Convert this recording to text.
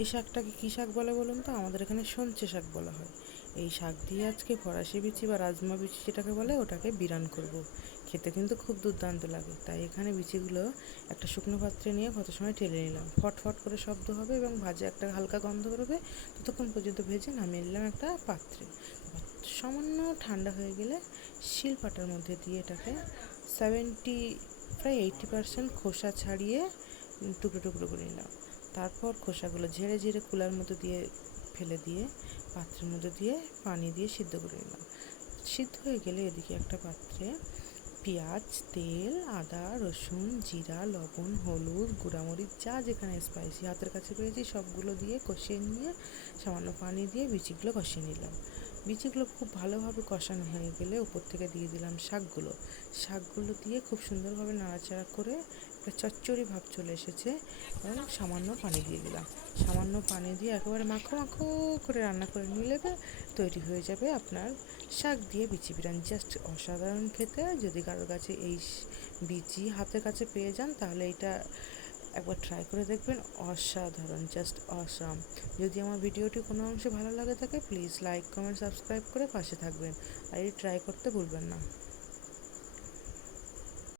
এই শাকটাকে কী শাক বলে বলুন তো? আমাদের এখানে সঞ্চে শাক বলা হয়। এই শাক দিয়ে আজকে ফরাসি বিচি বা রাজমা বিচি যেটাকে বলে ওটাকে বিরান করব। খেতে কিন্তু খুব দুর্দান্ত লাগে। তাই এখানে বিচিগুলো একটা শুকনো পাত্রে নিয়ে কত সময় ঢেলে নিলাম, ফটফট করে শব্দ হবে এবং ভাজা একটা হালকা গন্ধ বেরোবে। ততক্ষণ পর্যন্ত ভেজে নামিয়ে নিলাম একটা পাত্রে। সামান্য ঠান্ডা হয়ে গেলে শিলপাটার মধ্যে দিয়ে এটাকে 80% খোসা ছাড়িয়ে টুকরো টুকরো করে নিলাম। তারপর খোসাগুলো ঝেড়ে ঝেড়ে কুলার মধ্যে দিয়ে ফেলে দিয়ে পাত্রের মধ্যে দিয়ে পানি দিয়ে সিদ্ধ করে নিলাম। সিদ্ধ হয়ে গেলে এদিকে একটা পাত্রে পেঁয়াজ, তেল, আদা, রসুন, জিরা, লবণ, হলুদ, গুঁড়ামরিচ যা যেখানে স্পাইসি হাতের কাছে পেয়েছি সবগুলো দিয়ে কষিয়ে নিয়ে সামান্য পানি দিয়ে বিচিগুলো কষিয়ে নিলাম। বিচিগুলো খুব ভালোভাবে কষানো হয়ে গেলে উপর থেকে দিয়ে দিলাম শাকগুলো দিয়ে খুব সুন্দরভাবে নাড়াচাড়া করে একটা চচ্চড়ি ভাব চলে এসেছে এবং সামান্য পানি দিয়ে দিলাম। সামান্য পানি দিয়ে একেবারে মাখো মাখো করে রান্না করে নিলে তৈরি হয়ে যাবে আপনার শাক দিয়ে বিচি বিরিয়ানি। জাস্ট অসাধারণ খেতে। যদি কারোর কাছে এই বিচি হাতের কাছে পেয়ে যান তাহলে এটা একবার ট্রাই করে দেখবেন, অসাধারণ, জাস্ট অসাম। যদি আমার ভিডিওটি কোনো অংশে ভালো লাগে থাকে প্লিজ লাইক, কমেন্ট, সাবস্ক্রাইব করে পাশে থাকবেন আর এটি ট্রাই করতে ভুলবেন না।